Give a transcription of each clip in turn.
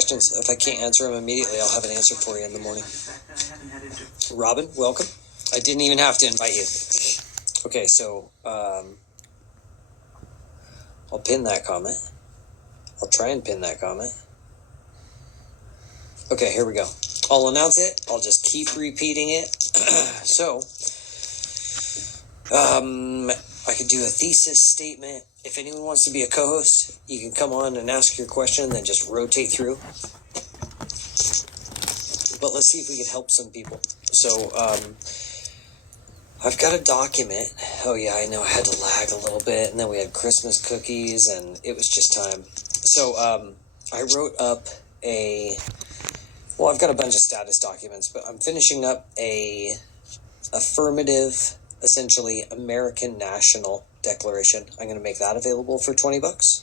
questions. If I can't answer them immediately, I'll have an answer for you in the morning. Robin, welcome. I didn't even have to invite you. Okay, so I'll pin that comment. I'll try and pin that comment. Okay, here we go. I'll announce it. I'll just keep repeating it. So, I could do a thesis statement. If anyone wants to be a co-host, you can come on and ask your question, then just rotate through. But let's see if we can help some people. So, I've got a document. Oh yeah, I know I had to lag a little bit, and then we had Christmas cookies, and it was just time. So, I wrote up I've got a bunch of status documents, but I'm finishing up a affirmative, essentially American national declaration. I'm going to make that available for $20,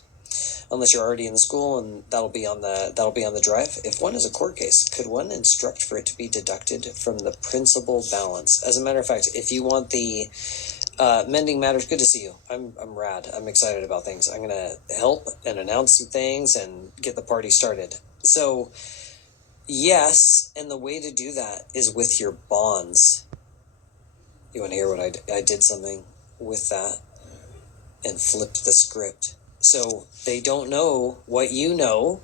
unless you're already in the school, and that'll be on the drive. If one is a court case, could one instruct for it to be deducted from the principal balance? As a matter of fact, if you want the mending matters, good to see you. I'm rad. I'm excited about things. I'm going to help and announce some things and get the party started. So, yes, and the way to do that is with your bonds. You want to hear what I did something with that and flipped the script. So they don't know what you know,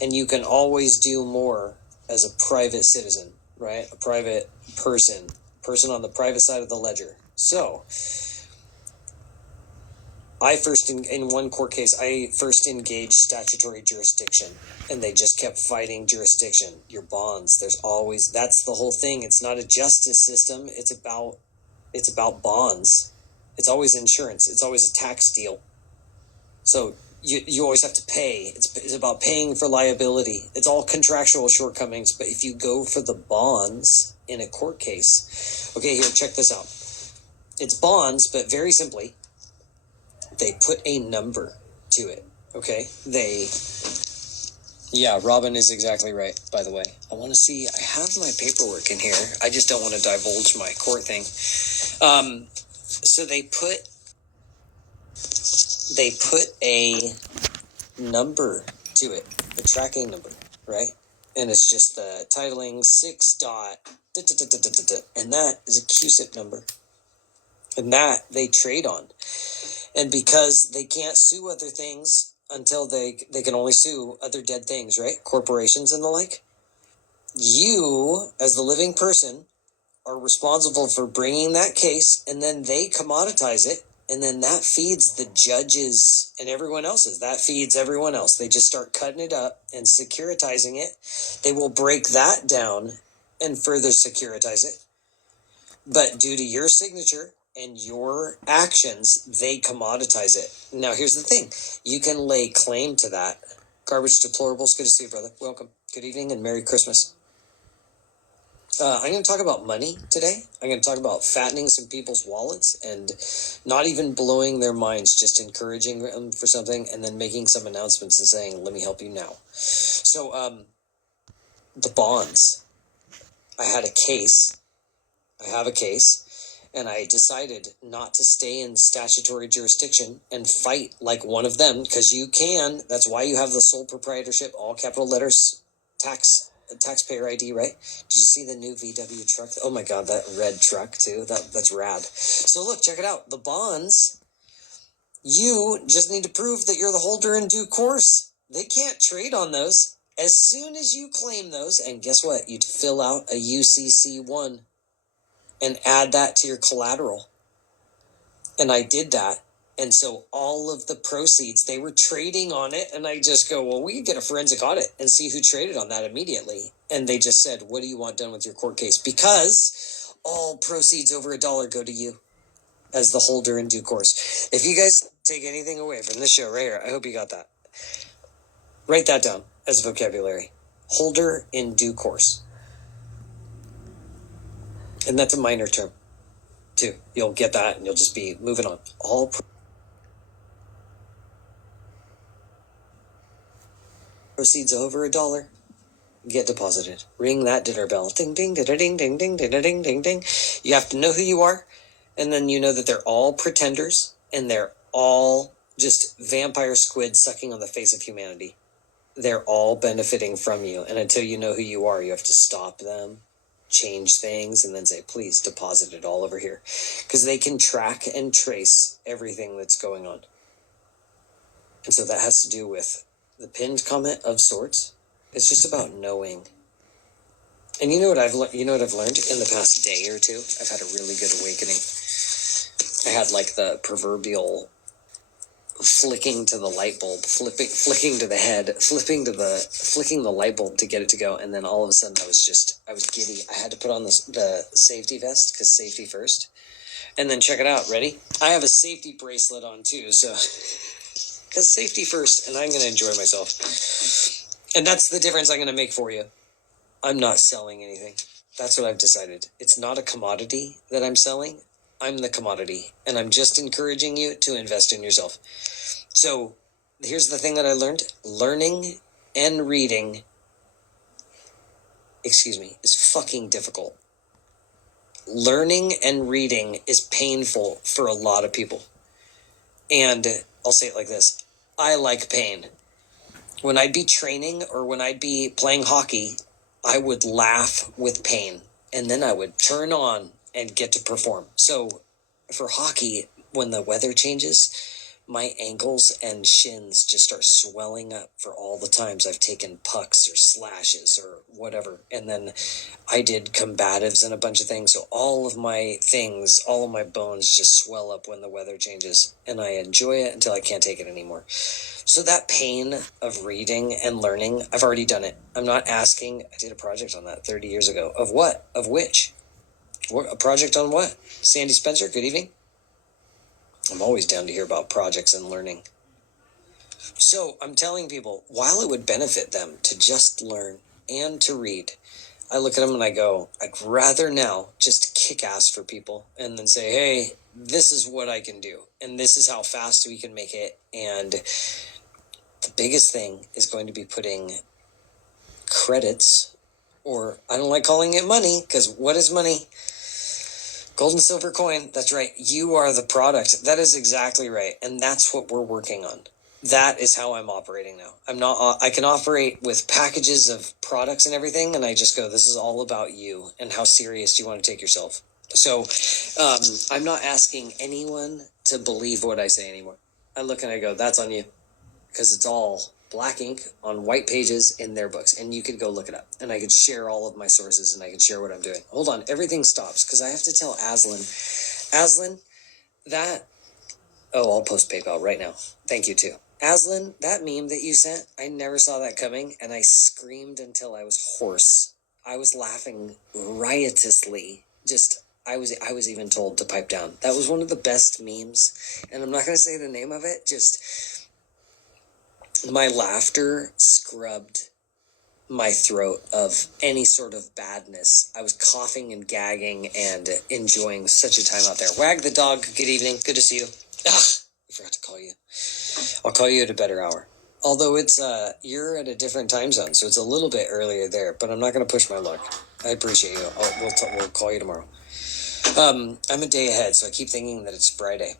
and you can always do more as a private citizen, right? A private person on the private side of the ledger. So in one court case, I first engaged statutory jurisdiction, and they just kept fighting jurisdiction. Your bonds, that's the whole thing. It's not a justice system. It's about bonds. It's always insurance. It's always a tax deal. So you always have to pay. It's about paying for liability. It's all contractual shortcomings. But if you go for the bonds in a court case, okay, here, check this out. It's bonds, but very simply, they put a number to it. Okay, yeah, Robin is exactly right, by the way. I want to see, I have my paperwork in here. I just don't want to divulge my court thing. So they put a number to it, the tracking number, right? And it's just the titling 6 dot, and that is a CUSIP number. And that they trade on. And because they can't sue other things until they can only sue other dead things, right? Corporations and the like. You, as the living person, are responsible for bringing that case, and then they commoditize it, and then that feeds the judges and everyone else's. That feeds everyone else. They just start cutting it up and securitizing it. They will break that down and further securitize it. But due to your signature and your actions, they commoditize it. Now, here's the thing. You can lay claim to that. Garbage Deplorables, good to see you, brother. Welcome. Good evening and Merry Christmas. I'm going to talk about money today. I'm going to talk about fattening some people's wallets and not even blowing their minds, just encouraging them for something and then making some announcements and saying, let me help you now. So, the bonds. I have a case, and I decided not to stay in statutory jurisdiction and fight like one of them, because you can. That's why you have the sole proprietorship, all capital letters, taxpayer ID, right? Did you see the new VW truck? Oh my God, that red truck too. That's rad. So look, check it out. The bonds, you just need to prove that you're the holder in due course. They can't trade on those. As soon as you claim those, and guess what? You'd fill out a UCC1 and add that to your collateral. And I did that. And so all of the proceeds, they were trading on it. And I just go, well, we could get a forensic audit and see who traded on that immediately. And they just said, what do you want done with your court case? Because all proceeds over $1 go to you as the holder in due course. If you guys take anything away from this show right here, I hope you got that. Write that down as vocabulary. Holder in due course. And that's a minor term, too. You'll get that, and you'll just be moving on. All proceeds over $1 get deposited. Ring that dinner bell. Ding, ding, ding, ding, ding, ding, ding, ding, ding, ding. You have to know who you are, and then you know that they're all pretenders, and they're all just vampire squid sucking on the face of humanity. they're all benefiting from you. And until you know who you are, you have to stop them, change things, and then say, please deposit it all over here. Because they can track and trace everything that's going on. And so that has to do with the pinned comment of sorts. It's just about knowing. And you know what I've learned in the past day or two? I've had a really good awakening. I had like the proverbial flicking to the light bulb, flicking to the head, flicking the light bulb to get it to go, and then all of a sudden I was giddy. I had to put on the safety vest because safety first. And then check it out. Ready? I have a safety bracelet on too, so because safety first, and I'm going to enjoy myself. And that's the difference I'm going to make for you. I'm not selling anything. That's what I've decided. It's not a commodity that I'm selling. I'm the commodity, and I'm just encouraging you to invest in yourself. So here's the thing that I learned. Learning and reading, is fucking difficult. Learning and reading is painful for a lot of people. And I'll say it like this. I like pain. When I'd be training or when I'd be playing hockey, I would laugh with pain. And then I would turn on and get to perform. So for hockey, when the weather changes, my ankles and shins just start swelling up for all the times I've taken pucks or slashes or whatever. And then I did combatives and a bunch of things. So all of my bones just swell up when the weather changes. And I enjoy it until I can't take it anymore. So that pain of reading and learning, I've already done it. I'm not asking. I did a project on that 30 years ago. Of what? Of which? A project on what? Sandy Spencer, good evening. I'm always down to hear about projects and learning. So I'm telling people, while it would benefit them to just learn and to read, I look at them and I go, I'd rather now just kick ass for people and then say, hey, this is what I can do. And this is how fast we can make it. And the biggest thing is going to be putting credits, or I don't like calling it money, because what is money? Gold and silver coin. That's right. You are the product. That is exactly right. And that's what we're working on. That is how I'm operating now. I can operate with packages of products and everything. And I just go, this is all about you and how serious you want to take yourself. So I'm not asking anyone to believe what I say anymore. I look and I go, that's on you. Because it's all black ink on white pages in their books. And you could go look it up. And I could share all of my sources and I could share what I'm doing. Hold on. Everything stops because I have to tell Aslan, I'll post PayPal right now. Thank you too. Aslan, that meme that you sent, I never saw that coming. And I screamed until I was hoarse. I was laughing riotously. I was even told to pipe down. That was one of the best memes. And I'm not going to say the name of it. My laughter scrubbed my throat of any sort of badness. I was coughing and gagging and enjoying such a time out there. Wag the dog, good evening. Good to see you. I forgot to call you. I'll call you at a better hour. Although it's, you're at a different time zone, so it's a little bit earlier there, but I'm not going to push my luck. I appreciate you. We'll call you tomorrow. I'm a day ahead, so I keep thinking that it's Friday.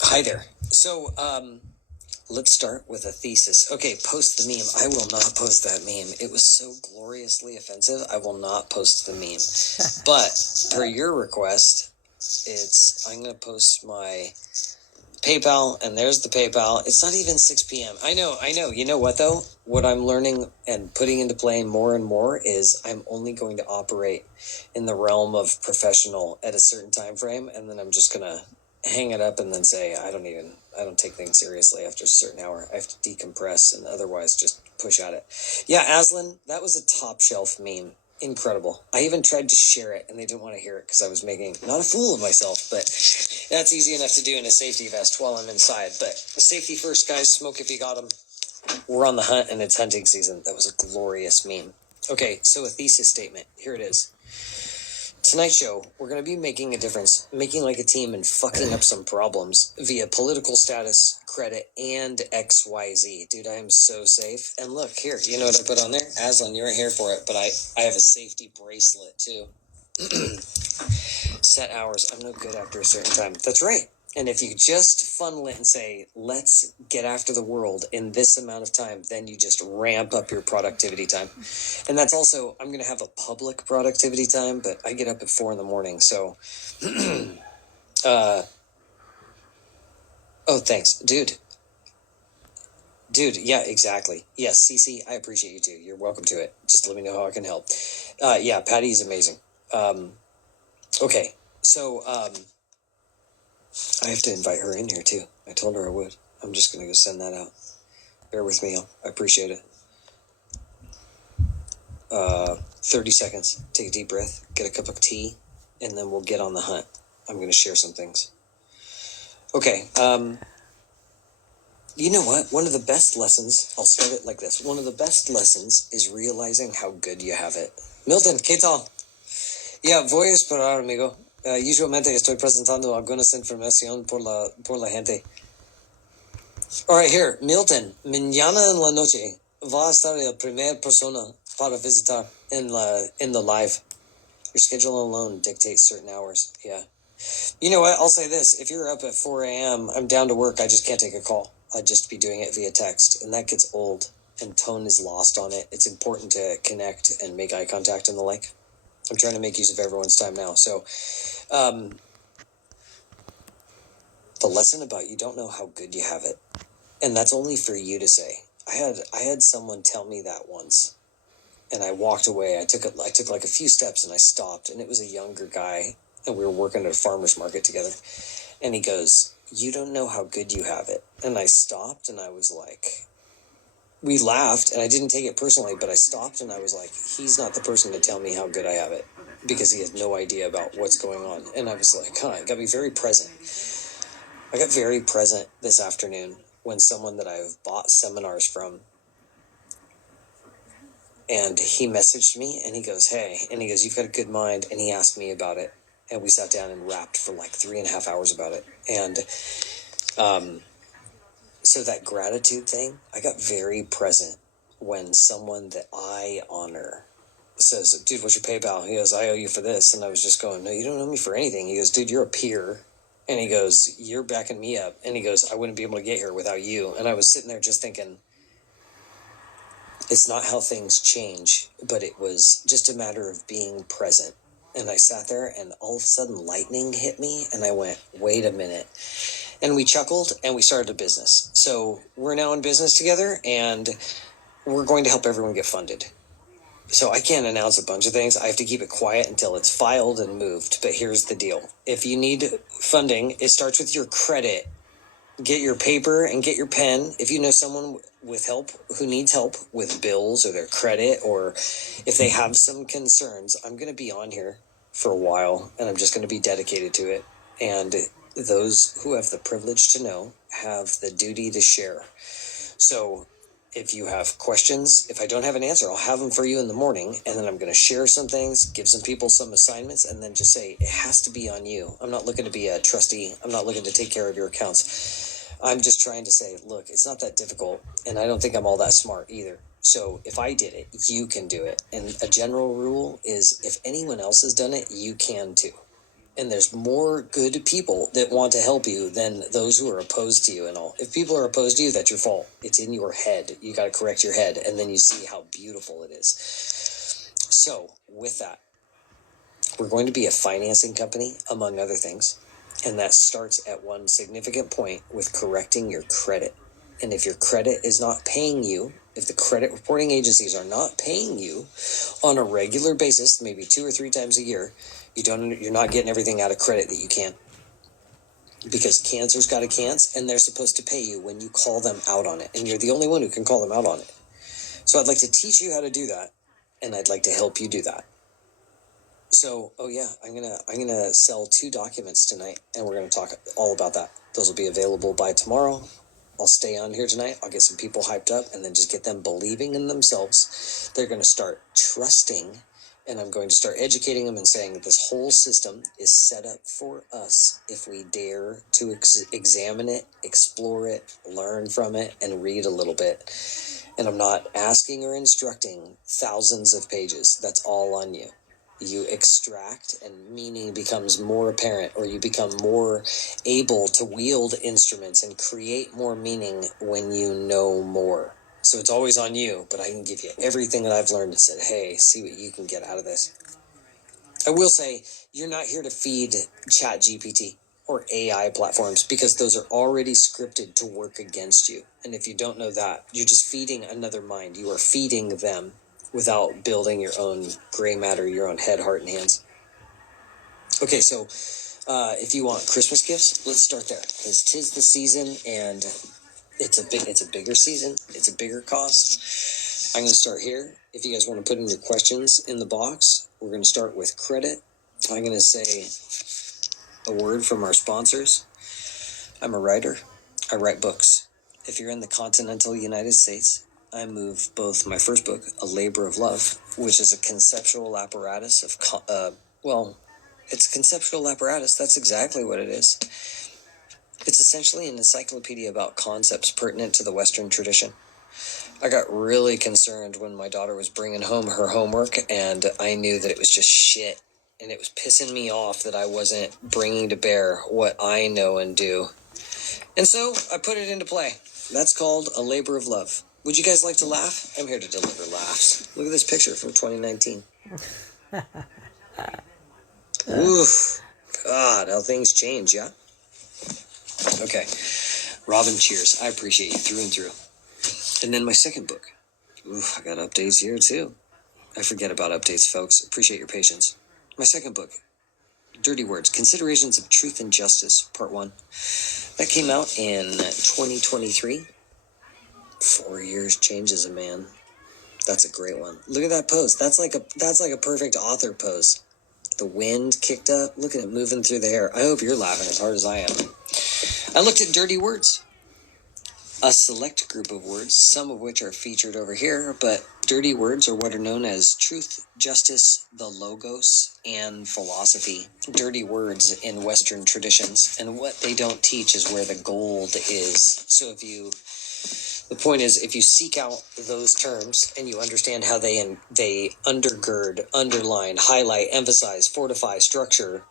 Hi there. So, let's start with a thesis. Okay, post the meme. I will not post that meme. It was so gloriously offensive. I will not post the meme. But per your request, I'm going to post my PayPal, and there's the PayPal. It's not even 6 p.m. I know. You know what, though? What I'm learning and putting into play more and more is I'm only going to operate in the realm of professional at a certain time frame, and then I'm just going to hang it up and then say, I don't take things seriously after a certain hour. I have to decompress and otherwise just push at it. Yeah, Aslan, that was a top shelf meme. Incredible. I even tried to share it and they didn't want to hear it because I was making not a fool of myself, but that's easy enough to do in a safety vest while I'm inside. But safety first, guys. Smoke if you got them. We're on the hunt and it's hunting season. That was a glorious meme. Okay, so a thesis statement. Here it is. Tonight's show, we're going to be making a difference, making like a team and fucking up some problems via political status, credit, and XYZ. Dude, I am so safe. And look, here, you know what I put on there? Aslan, you weren't here for it, but I have a safety bracelet, too. Set hours. I'm no good after a certain time. That's right. And if you just funnel it and say, let's get after the world in this amount of time, then you just ramp up your productivity time. And that's also, I'm going to have a public productivity time, but I get up at 4 a.m. So, oh, thanks, dude. Yeah, exactly. Yes, Cece, I appreciate you too. You're welcome to it. Just let me know how I can help. Yeah, Patty's amazing. Okay, so I have to invite her in here too. I told her I would. I'm just going to go send that out. Bear with me. I appreciate it. 30 seconds. Take a deep breath, get a cup of tea, and then we'll get on the hunt. I'm going to share some things. Okay. You know what? One of the best lessons, I'll start it like this. One of the best lessons is realizing how good you have it. Milton, ¿qué tal? Yeah, voy a esperar, amigo. Usualmente estoy presentando algunas información por la gente. All right, here, Milton. Mañana en la noche va a estar la primera persona para visitar in the live. Your schedule alone dictates certain hours. Yeah. You know what? I'll say this. If you're up at 4 a.m., I'm down to work. I just can't take a call. I'd just be doing it via text. And that gets old and tone is lost on it. It's important to connect and make eye contact and the like. I'm trying to make use of everyone's time now. So, the lesson about you don't know how good you have it. And that's only for you to say. I had someone tell me that once. And I walked away. I took like a few steps and I stopped. And it was a younger guy. And we were working at a farmer's market together. And he goes, you don't know how good you have it. And I stopped and I was like, we laughed and I didn't take it personally, but I stopped and I was like, he's not the person to tell me how good I have it because he has no idea about what's going on. And I was like, it got me very present. I got very present this afternoon when someone that I've bought seminars from, and he messaged me and he goes, hey, and he goes, you've got a good mind. And he asked me about it. And we sat down and rapped for like 3.5 hours about it. And, so that gratitude thing, I got very present when someone that I honor says, dude, what's your PayPal? He goes, I owe you for this. And I was just going, no, you don't owe me for anything. He goes, dude, you're a peer. And he goes, you're backing me up. And he goes, I wouldn't be able to get here without you. And I was sitting there just thinking, it's not how things change, but it was just a matter of being present. And I sat there and all of a sudden lightning hit me and I went, wait a minute. And we chuckled and we started a business. So we're now in business together and we're going to help everyone get funded. So I can't announce a bunch of things. I have to keep it quiet until it's filed and moved. But here's the deal. If you need funding, it starts with your credit. Get your paper and get your pen. If you know someone with help who needs help with bills or their credit, or if they have some concerns, I'm going to be on here for a while and I'm just going to be dedicated to it. And those who have the privilege to know have the duty to share. So if you have questions, if I don't have an answer, I'll have them for you in the morning. And then I'm going to share some things, give some people some assignments, and then just say, it has to be on you. I'm not looking to be a trustee. I'm not looking to take care of your accounts. I'm just trying to say, look, it's not that difficult. And I don't think I'm all that smart either. So if I did it, you can do it. And a general rule is if anyone else has done it, you can too. And there's more good people that want to help you than those who are opposed to you and all. If people are opposed to you, that's your fault. It's in your head. You got to correct your head, and then you see how beautiful it is. So with that, we're going to be a financing company, among other things. And that starts at one significant point with correcting your credit. And if your credit is not paying you, if the credit reporting agencies are not paying you on a regular basis, maybe 2 or 3 times a year, you're not getting everything out of credit that you can. Because cancer's got a cancer, and they're supposed to pay you when you call them out on it. And you're the only one who can call them out on it. So I'd like to teach you how to do that, and I'd like to help you do that. So, I'm gonna sell 2 documents tonight, and we're gonna talk all about that. Those will be available by tomorrow. I'll stay on here tonight. I'll get some people hyped up, and then just get them believing in themselves. They're gonna start trusting, and I'm going to start educating them and saying that this whole system is set up for us if we dare to examine it, explore it, learn from it, and read a little bit. And I'm not asking or instructing thousands of pages. That's all on you. you extract and meaning becomes more apparent, or you become more able to wield instruments and create more meaning when you know more. So it's always on you, but I can give you everything that I've learned and said, hey, see what you can get out of this. I will say, you're not here to feed ChatGPT or AI platforms, because those are already scripted to work against you. And if you don't know that, you're just feeding another mind. You are feeding them without building your own gray matter, your own head, heart, and hands. Okay, so if you want Christmas gifts, let's start there, because 'tis the season, and it's a bigger season. It's a bigger cost. I'm going to start here. If you guys want to put in your questions in the box, we're going to start with credit. I'm going to say a word from our sponsors. I'm a writer. I write books. If you're in the continental United States, I move both my first book, A Labor of Love, which is a conceptual apparatus of, it's a conceptual apparatus. That's exactly what it is. It's essentially an encyclopedia about concepts pertinent to the Western tradition. I got really concerned when my daughter was bringing home her homework, and I knew that it was just shit. And it was pissing me off that I wasn't bringing to bear what I know and do. And so I put it into play. That's called A Labor of Love. Would you guys like to laugh? I'm here to deliver laughs. Look at this picture from 2019. Oof. God, how things change, yeah? Okay. Robin, cheers. I appreciate you through and through. And then my second book. Oof, I got updates here too. I forget about updates, folks. Appreciate your patience. My second book, Dirty Words, Considerations of Truth and Justice, Part 1. That came out in 2023. 4 years changes a man. That's a great one. Look at that pose. That's like a perfect author pose. The wind kicked up. Look at it moving through the hair. I hope you're laughing as hard as I am. I looked at dirty words. A select group of words, some of which are featured over here, but dirty words are what are known as truth, justice, the logos, and philosophy. Dirty words in Western traditions, and what they don't teach is where the gold is. So the point is, if you seek out those terms and you understand how they undergird, underline, highlight, emphasize, fortify, structure,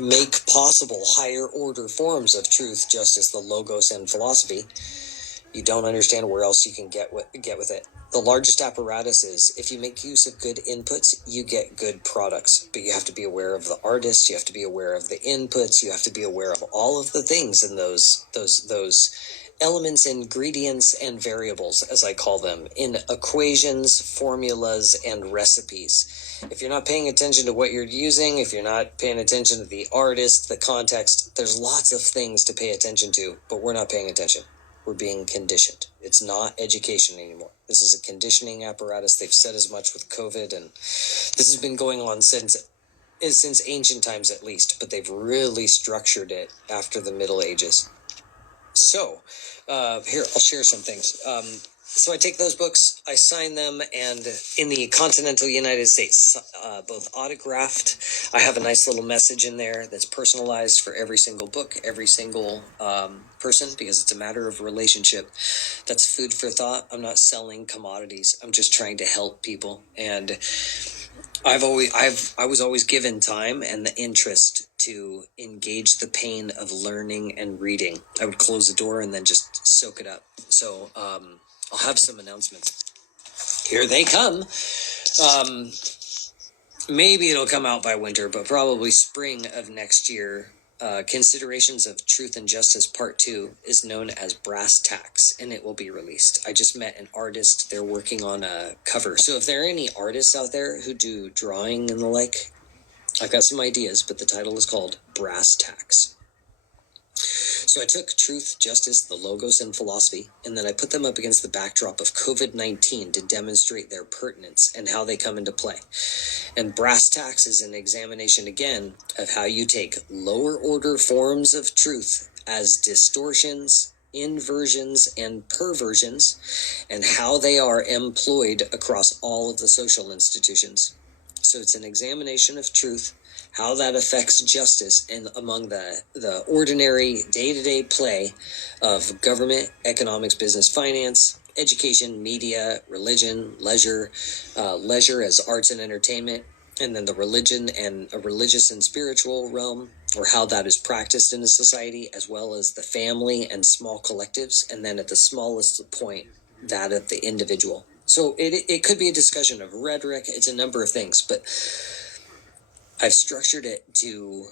make possible higher order forms of truth, justice, the logos, and philosophy, you don't understand where else you can get with it. The largest apparatus is, if you make use of good inputs, you get good products. But you have to be aware of the artist, you have to be aware of the inputs, you have to be aware of all of the things in those elements, ingredients, and variables, as I call them, in equations, formulas, and recipes. If you're not paying attention to what you're using, if you're not paying attention to the artist, the context, there's lots of things to pay attention to, but we're not paying attention. We're being conditioned. It's not education anymore. This is a conditioning apparatus. They've said as much with COVID, and this has been going on since ancient times at least, but they've really structured it after the Middle Ages. So, here, I'll share some things. So I take those books, I sign them, and in the continental United States, both autographed, I have a nice little message in there that's personalized for every single book, every single person, because it's a matter of relationship. That's food for thought. I'm not selling commodities. I'm just trying to help people. And I was always given time and the interest to engage the pain of learning and reading. I would close the door and then just soak it up. So I'll have some announcements. Here they come. Maybe it'll come out by winter, but probably spring of next year. Considerations of Truth and Justice Part 2 is known as Brass Tacks, and it will be released. I just met an artist. They're working on a cover. So if there are any artists out there who do drawing and the like, I've got some ideas, but the title is called Brass Tacks. So I took truth, justice, the logos, and philosophy, and then I put them up against the backdrop of COVID-19 to demonstrate their pertinence and how they come into play. And brass tacks is an examination again of how you take lower order forms of truth as distortions, inversions, and perversions, and how they are employed across all of the social institutions. So it's an examination of truth, how that affects justice, and among the ordinary day-to-day play of government, economics, business, finance, education, media, religion, leisure as arts and entertainment, and then the religion and a religious and spiritual realm, or how that is practiced in a society, as well as the family and small collectives, and then at the smallest point, that of the individual. So it could be a discussion of rhetoric. It's a number of things, but I've structured it to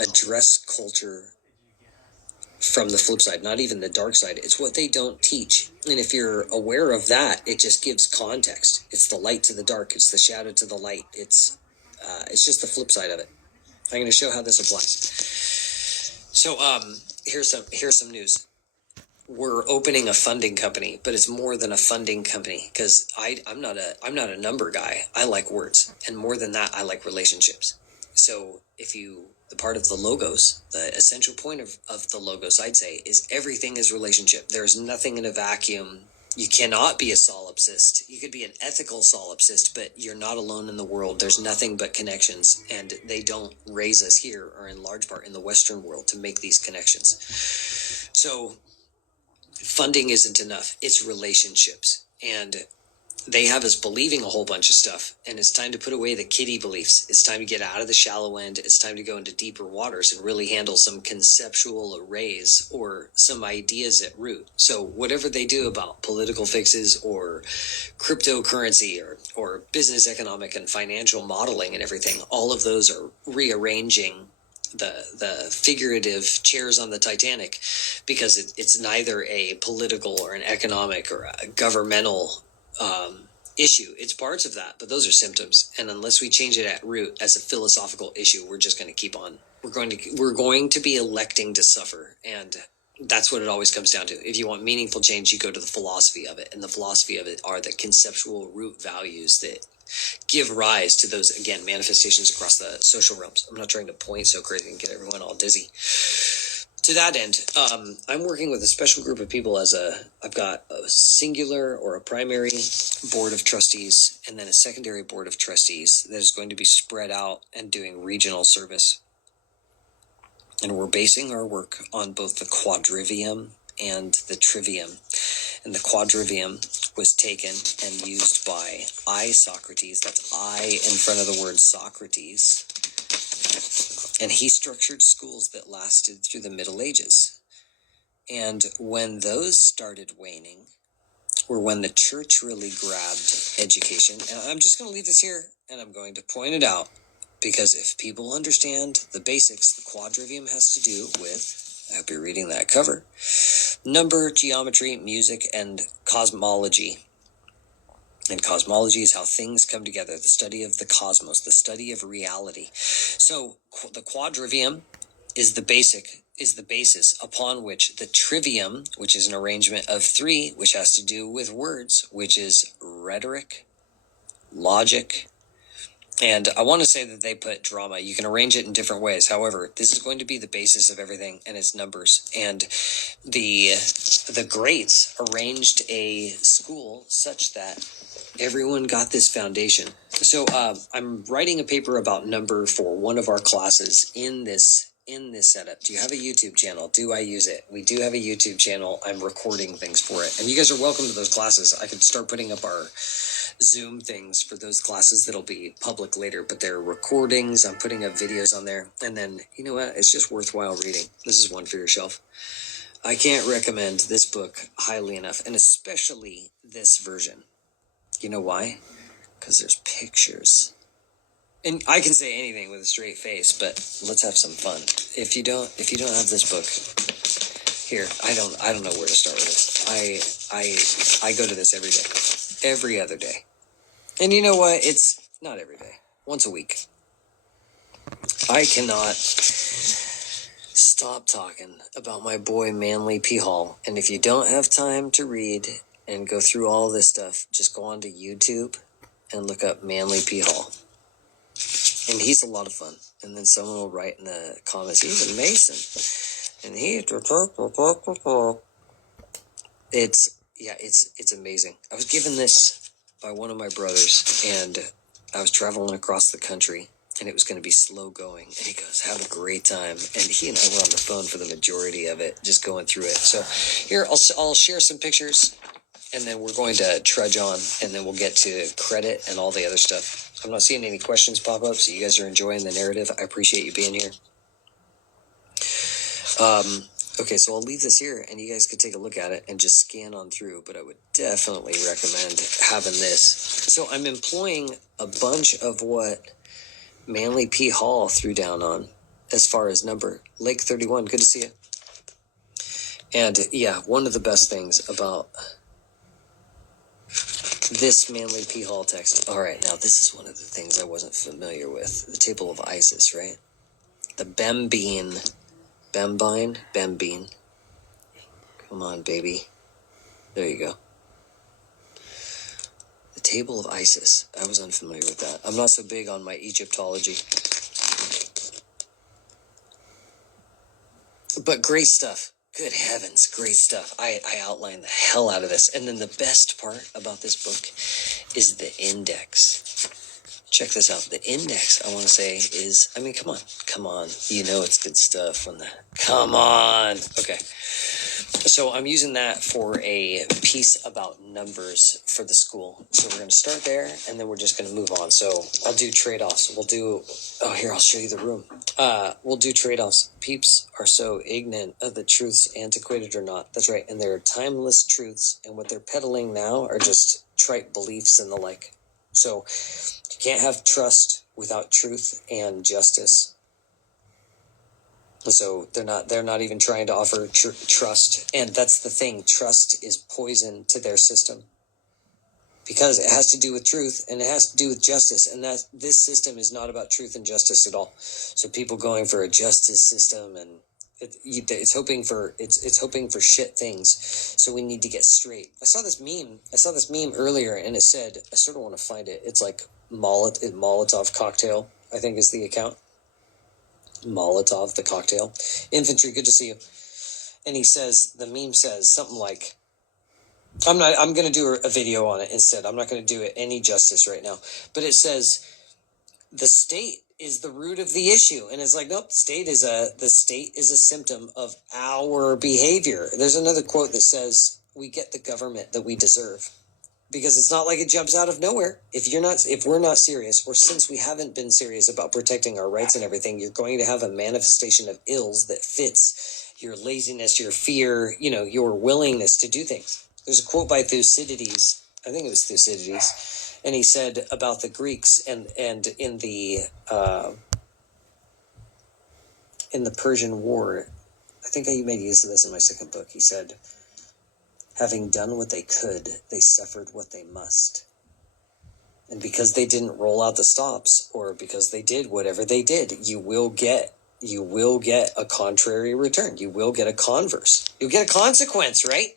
address culture from the flip side, not even the dark side. It's what they don't teach. And if you're aware of that, it just gives context. It's the light to the dark. It's the shadow to the light. It's just the flip side of it. I'm going to show how this applies. So here's some news. We're opening a funding company, but it's more than a funding company, because I'm not a number guy. I like words, and more than that, I like relationships. So the part of the logos, the essential point of the logos, I'd say, is everything is relationship. There's nothing in a vacuum. You cannot be a solipsist. You could be an ethical solipsist, but you're not alone in the world. There's nothing but connections, and they don't raise us here, or in large part in the Western world, to make these connections. So funding isn't enough. It's relationships. And they have us believing a whole bunch of stuff, and it's time to put away the kiddie beliefs. It's time to get out of the shallow end. It's time to go into deeper waters and really handle some conceptual arrays, or some ideas at root. So whatever they do about political fixes or cryptocurrency or business economic and financial modeling and everything, all of those are rearranging the figurative chairs on the Titanic, because it's neither a political or an economic or a governmental issue. It's parts of that, but those are symptoms. And unless we change it at root as a philosophical issue, we're just going to keep on. We're going to be electing to suffer, and that's what it always comes down to. If you want meaningful change, you go to the philosophy of it, and the philosophy of it are the conceptual root values that give rise to those, again, manifestations across the social realms. I'm not trying to point so crazy and get everyone all dizzy. To that end, I'm working with a special group of people. I've got a singular or a primary board of trustees, and then a secondary board of trustees that is going to be spread out and doing regional service. And we're basing our work on both the quadrivium and the trivium. And the quadrivium was taken and used by Socrates. That's I in front of the word Socrates. And he structured schools that lasted through the Middle Ages. And when those started waning, or when the church really grabbed education, and I'm just going to leave this here, and I'm going to point it out, because if people understand the basics, the quadrivium has to do with, I hope you're reading that cover, number, geometry, music, and cosmology. And cosmology is how things come together, the study of the cosmos, the study of reality. So the quadrivium is the basis upon which the trivium, which is an arrangement of three, which has to do with words, which is rhetoric, logic, and I want to say that they put drama. You can arrange it in different ways. However, this is going to be the basis of everything, and it's numbers. And the greats arranged a school such that everyone got this foundation. So I'm writing a paper about number for one of our classes in this setup. Do you have a YouTube channel? Do I use it? We do have a YouTube channel. I'm recording things for it. And you guys are welcome to those classes. I could start putting up our Zoom things for those classes that'll be public later, but they're recordings. I'm putting up videos on there. And then, you know what? It's just worthwhile reading. This is one for your shelf. I can't recommend this book highly enough, and especially this version. You know why? Because there's pictures. And I can say anything with a straight face, but let's have some fun. If you don't have this book, here, I don't know where to start with it. I go to this every day. Every other day. And you know what? It's not every day. Once a week. I cannot stop talking about my boy Manly P. Hall. And if you don't have time to read and go through all this stuff, just go onto YouTube and look up Manly P. Hall. And he's a lot of fun. And then someone will write in the comments, he's a Mason. And it's amazing. I was given this by one of my brothers, and I was traveling across the country, and it was going to be slow going. And he goes, have a great time. And he and I were on the phone for the majority of it, just going through it. So here, I'll share some pictures. and then we're going to trudge on, and then we'll get to credit and all the other stuff. I'm not seeing any questions pop up, so you guys are enjoying the narrative. I appreciate you being here. Okay, so I'll leave this here, and you guys could take a look at it and just scan on through, but I would definitely recommend having this. So I'm employing a bunch of what Manly P. Hall threw down on as far as number. Lake 31, good to see you. And yeah, one of the best things about this Manly P. Hall text. All right, now this is one of the things I wasn't familiar with. The table of Isis, right? The Bembine. Come on, baby. There you go. The table of Isis. I was unfamiliar with that. I'm not so big on my Egyptology. But great stuff. Good heavens, great stuff. I outlined the hell out of this. And then the best part about this book is the index. Check this out. The index, I want to say, is, I mean, come on. You know it's good stuff when the, come on. Okay. So I'm using that for a piece about numbers for the school. So we're going to start there, and then we're just going to move on. So I'll do trade-offs. Here, I'll show you the room. We'll do trade-offs. Peeps are so ignorant of the truths, antiquated or not. That's right. And they're timeless truths, and what they're peddling now are just trite beliefs and the like. So you can't have trust without truth and justice. So they're not even trying to offer trust. And that's the thing. Trust is poison to their system, because it has to do with truth and it has to do with justice. And that this system is not about truth and justice at all. So people going for a justice system, and it's hoping for shit things. So we need to get straight. I saw this meme earlier, and it said, I sort of want to find it. It's like Molotov cocktail, I think is the account. Molotov, the cocktail. Infantry, good to see you. And the meme says something like, I'm going to do a video on it instead. I'm not going to do it any justice right now. But it says, the state is the root of the issue. And it's like, nope, the state is a symptom of our behavior. There's another quote that says, we get the government that we deserve. Because it's not like it jumps out of nowhere. If we're not serious, or since we haven't been serious about protecting our rights and everything, you're going to have a manifestation of ills that fits your laziness, your fear, your willingness to do things. There's a quote by Thucydides. I think it was Thucydides. And he said about the Greeks and in the Persian War, I think I made use of this in my second book. He said, having done what they could, they suffered what they must. And because they didn't roll out the stops, or because they did whatever they did, you will get a contrary return. You will get a converse. You'll get a consequence, right?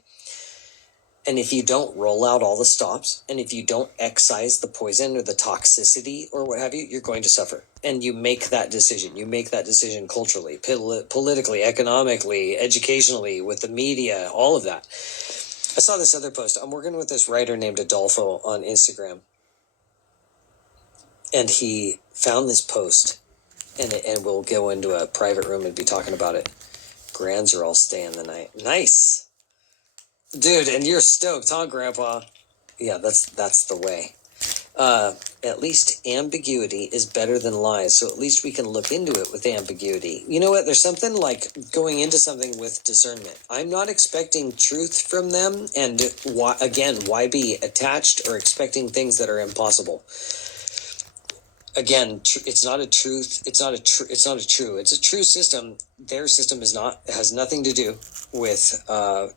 And if you don't roll out all the stops, and if you don't excise the poison or the toxicity or what have you, you're going to suffer. And you make that decision. You make that decision culturally, politically, economically, educationally, with the media, all of that. I saw this other post. I'm working with this writer named Adolfo on Instagram. And he found this post, and we'll go into a private room and be talking about it. Grands are all staying the night. Nice. Dude, and you're stoked, huh, Grandpa? Yeah, that's the way. At least ambiguity is better than lies, so at least we can look into it with ambiguity. You know what? There's something like going into something with discernment. I'm not expecting truth from them, and why be attached or expecting things that are impossible? Again, it's not a truth. It's a true system. Their system has nothing to do with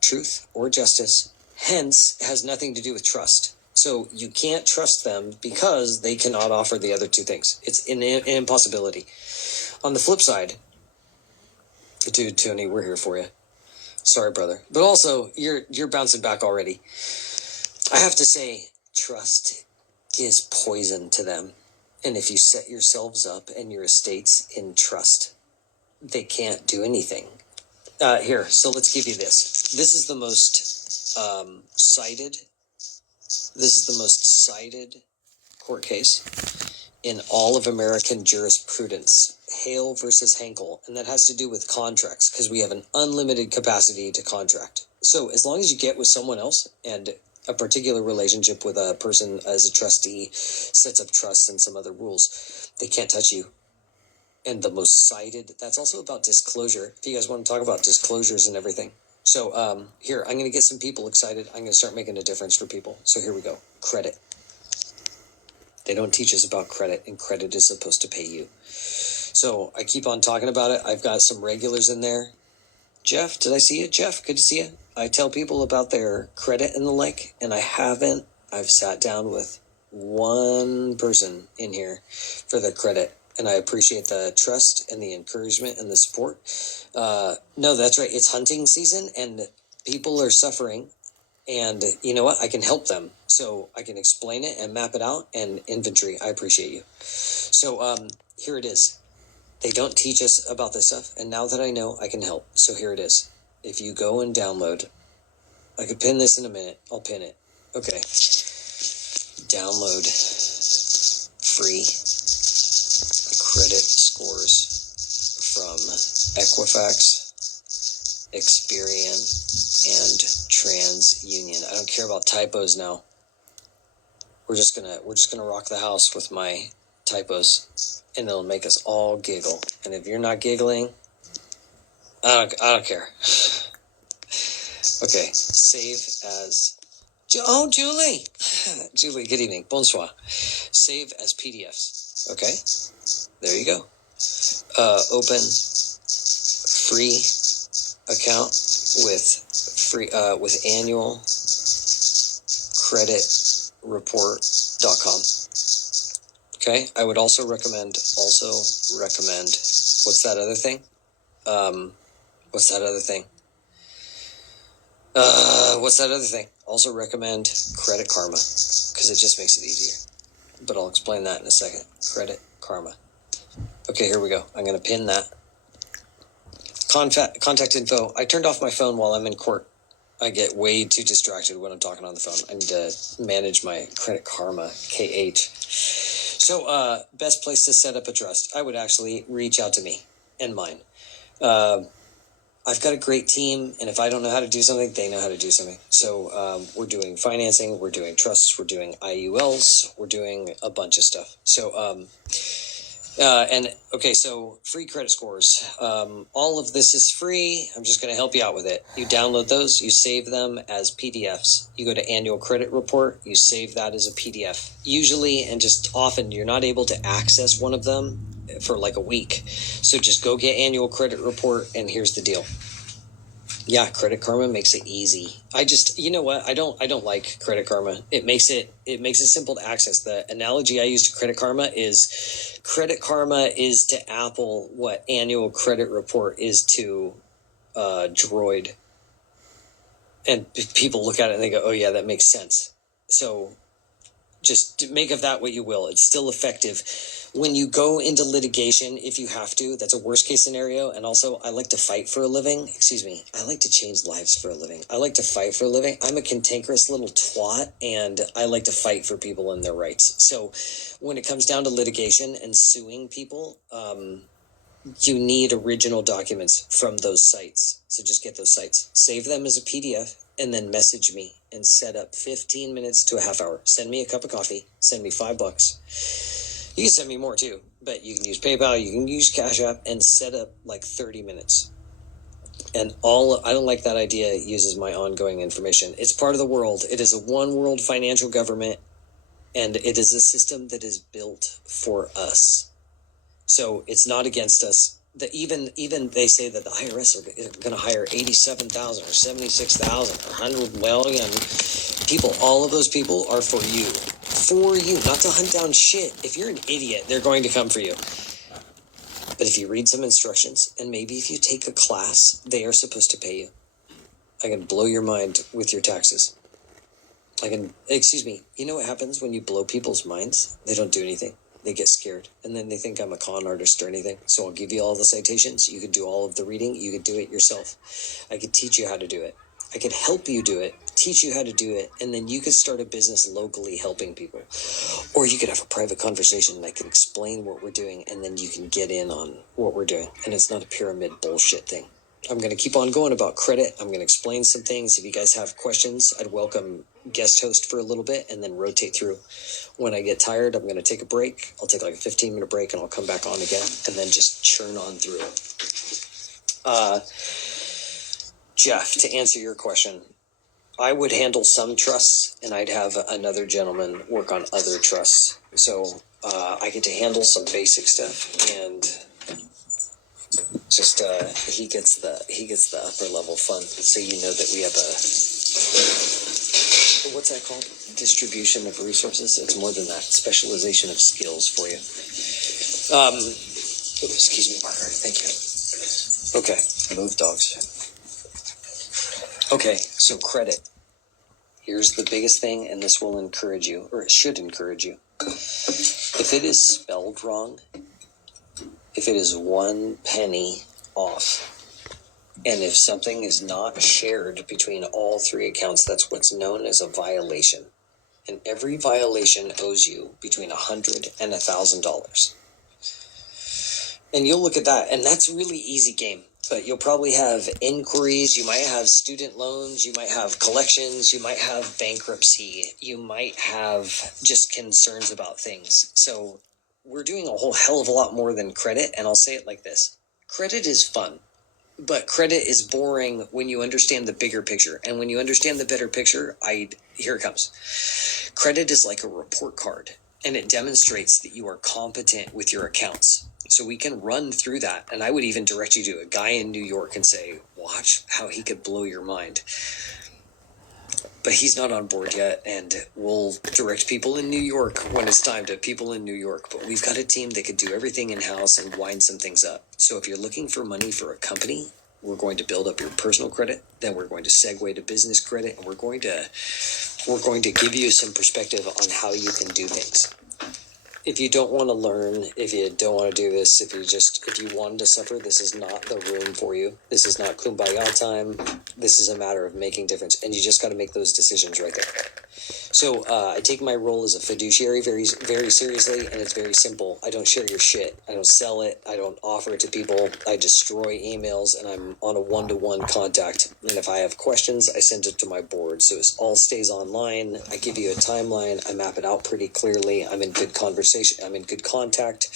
truth or justice. Hence, has nothing to do with trust. So you can't trust them because they cannot offer the other two things. It's an impossibility. On the flip side, dude, Tony, we're here for you. Sorry, brother. But also, you're bouncing back already. I have to say, trust is poison to them. And if you set yourselves up and your estates in trust, they can't do anything. Here, so let's give you this. This is the most cited. This is the most cited court case in all of American jurisprudence. Hale versus Henkel, and that has to do with contracts, because we have an unlimited capacity to contract. So as long as you get with someone else and a particular relationship with a person as a trustee sets up trusts and some other rules. They can't touch you. And the most cited, that's also about disclosure. If you guys want to talk about disclosures and everything. So here, I'm going to get some people excited. I'm going to start making a difference for people. So here we go. Credit. They don't teach us about credit, and credit is supposed to pay you. So I keep on talking about it. I've got some regulars in there. Jeff, did I see you? Jeff, good to see you. I tell people about their credit and the like, and I've sat down with one person in here for their credit, and I appreciate the trust and the encouragement and the support. No, that's right. It's hunting season, and people are suffering, and you know what? I can help them. So I can explain it and map it out and inventory. I appreciate you. So here it is. They don't teach us about this stuff, and now that I know, I can help. So here it is. If you go and download, I could pin this in a minute. I'll pin it. Okay. Download free credit scores from Equifax, Experian, and TransUnion. I don't care about typos now. We're just gonna rock the house with my typos, and it'll make us all giggle. And if you're not giggling, I don't care. Okay, save as. Oh, Julie. Julie, good evening. Bonsoir. Save as PDFs. Okay, there you go. Open free account with annual credit report.com. Okay, I would also recommend what's that other thing? What's that other thing? Also recommend Credit Karma, because it just makes it easier. But I'll explain that in a second. Credit Karma. Okay, here we go. I'm going to pin that. Contact info. I turned off my phone while I'm in court. I get way too distracted when I'm talking on the phone. I need to manage my Credit Karma, KH. So, best place to set up a trust. I would actually reach out to me and mine. I've got a great team, and if I don't know how to do something, they know how to do something. So we're doing financing, we're doing trusts, we're doing IULs, we're doing a bunch of stuff. So, so free credit scores. All of this is free. I'm just going to help you out with it. You download those, you save them as PDFs. You go to annual credit report, you save that as a PDF. Usually, and just often, you're not able to access one of them for like a week. So just go get annual credit report, and here's the deal. Yeah, Credit Karma makes it easy. You know what? I don't like Credit Karma. It makes it simple to access. The analogy I use to Credit Karma is to Apple what annual credit report is to Droid. And people look at it and they go, oh yeah, that makes sense. So just make of that what you will. It's still effective. When you go into litigation, if you have to, that's a worst case scenario. And also, I like to fight for a living. I like to change lives for a living. I like to fight for a living. I'm a cantankerous little twat, and I like to fight for people and their rights. So when it comes down to litigation and suing people, you need original documents from those sites. So just get those sites, save them as a PDF, and then message me and set up 15 minutes to a half hour. Send me a cup of coffee. Send me $5. You can send me more too, but you can use PayPal, you can use CashApp, and set up like 30 minutes. And I don't like that idea. It uses my ongoing information. It's part of the world. It is a one world financial government, and it is a system that is built for us. So it's not against us. Even they say that the IRS are going to hire 87,000 or 76,000 or 100 million people. All of those people are for you. For you, not to hunt down shit. If you're an idiot, they're going to come for you. But if you read some instructions, and maybe if you take a class, they are supposed to pay you. I can blow your mind with your taxes. You know what happens when you blow people's minds? They don't do anything. They get scared, and then they think I'm a con artist or anything. So I'll give you all the citations. You could do all of the reading. You could do it yourself. I could teach you how to do it. I could help you do it, teach you how to do it, and then you could start a business locally helping people. Or you could have a private conversation, and I can explain what we're doing, and then you can get in on what we're doing. And it's not a pyramid bullshit thing. I'm going to keep on going about credit. I'm going to explain some things. If you guys have questions, I'd welcome guest host for a little bit and then rotate through. When I get tired, I'm going to take a break. I'll take like a 15-minute break and I'll come back on again and then just churn on through it. Jeff, to answer your question, I would handle some trusts and I'd have another gentleman work on other trusts. So I get to handle some basic stuff, and just he gets the upper level fun. So you know that we have what's that called? Distribution of resources. It's more than that. Specialization of skills for you. Excuse me, Margaret. Thank you. Okay, move dogs. Okay, so credit. Here's the biggest thing, and this will encourage you, or it should encourage you. If it is spelled wrong, if it is 1 penny off, and if something is not shared between all 3 accounts, that's what's known as a violation. And every violation owes you between $100 and $1,000. And you'll look at that, and that's a really easy game. But you'll probably have inquiries, you might have student loans, you might have collections, you might have bankruptcy, you might have just concerns about things. So we're doing a whole hell of a lot more than credit, and I'll say it like this. Credit is fun, but credit is boring when you understand the bigger picture. And when you understand the better picture, here it comes. Credit is like a report card, and it demonstrates that you are competent with your accounts. So we can run through that, and I would even direct you to a guy in New York and say, watch how he could blow your mind. But he's not on board yet, and we'll direct people in New York when it's time to people in New York. But we've got a team that could do everything in-house and wind some things up. So if you're looking for money for a company, we're going to build up your personal credit, then we're going to segue to business credit, and we're going to give you some perspective on how you can do things. If you don't want to learn, if you don't want to do this, if you wanted to suffer, this is not the room for you. This is not kumbaya time. This is a matter of making difference, and you just got to make those decisions right there. So I take my role as a fiduciary very, very seriously, and it's very simple. I don't share your shit. I don't sell it. I don't offer it to people. I destroy emails, and I'm on a one-to-one contact. And if I have questions, I send it to my board. So it all stays online. I give you a timeline. I map it out pretty clearly. I'm in good conversation. I'm in good contact,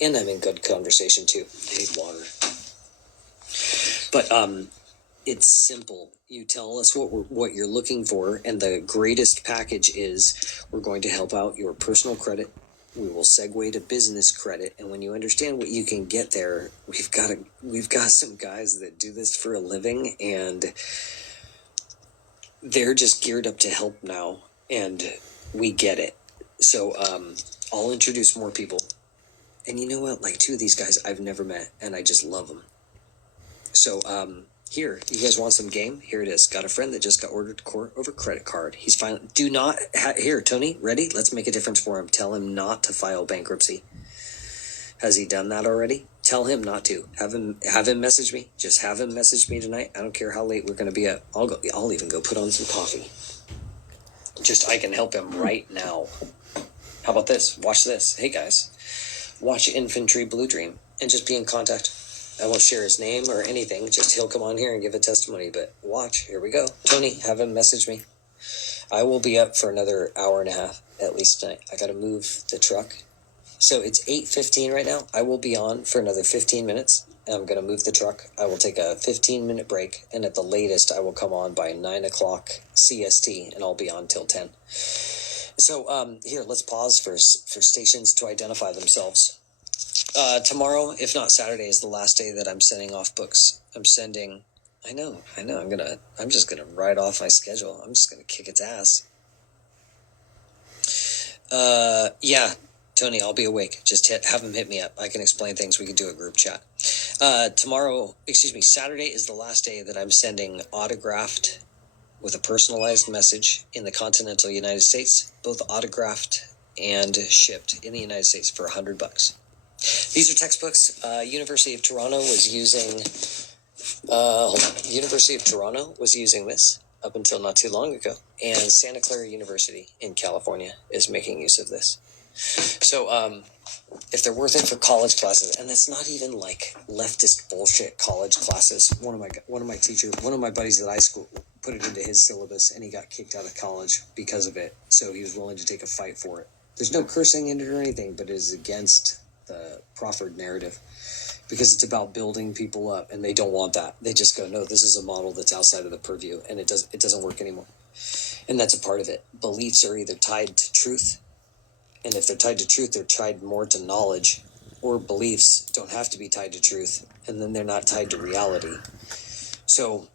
and I'm in good conversation too. I need water. But it's simple. You tell us what you're looking for, and the greatest package is we're going to help out your personal credit. We will segue to business credit, and when you understand what you can get there, we've got some guys that do this for a living, and they're just geared up to help now, and we get it. So I'll introduce more people, and you know what? Like 2 of these guys I've never met, and I just love them. So here, you guys want some game? Here it is. Got a friend that just got ordered to court over credit card. He's finally... Here, Tony, ready? Let's make a difference for him. Tell him not to file bankruptcy. Has he done that already? Tell him not to. Have him message me. Just have him message me tonight. I don't care how late we're going to be up. I'll even go put on some coffee. I can help him right now. How about this? Watch this. Hey, guys. Watch Infantry Blue Dream and just be in contact. I won't share his name or anything. Just he'll come on here and give a testimony. But watch. Here we go. Tony, have him message me. I will be up for another hour and a half at least tonight. I got to move the truck. So it's 8:15 right now. I will be on for another 15 minutes. And I'm going to move the truck. I will take a 15-minute break. And at the latest, I will come on by 9 o'clock CST. And I'll be on till 10. So here, let's pause for stations to identify themselves. Tomorrow, if not Saturday, is the last day that I'm sending off books. I know. I'm just gonna write off my schedule. I'm just gonna kick its ass. Yeah, Tony, I'll be awake. Just have him hit me up. I can explain things. We can do a group chat. Saturday is the last day that I'm sending autographed with a personalized message in the continental United States, both autographed and shipped in the United States for $100. These are textbooks. University of Toronto was using this up until not too long ago, and Santa Clara University in California is making use of this. So, if they're worth it for college classes, and that's not even like leftist bullshit college classes. One of my buddies at high school put it into his syllabus, and he got kicked out of college because of it. So he was willing to take a fight for it. There's no cursing in it or anything, but it is against the proffered narrative because it's about building people up, and they don't want that. They just go, no, this is a model that's outside of the purview, and it doesn't work anymore. And that's a part of it. Beliefs are either tied to truth, and if they're tied to truth, they're tied more to knowledge, or beliefs don't have to be tied to truth, and then they're not tied to reality. So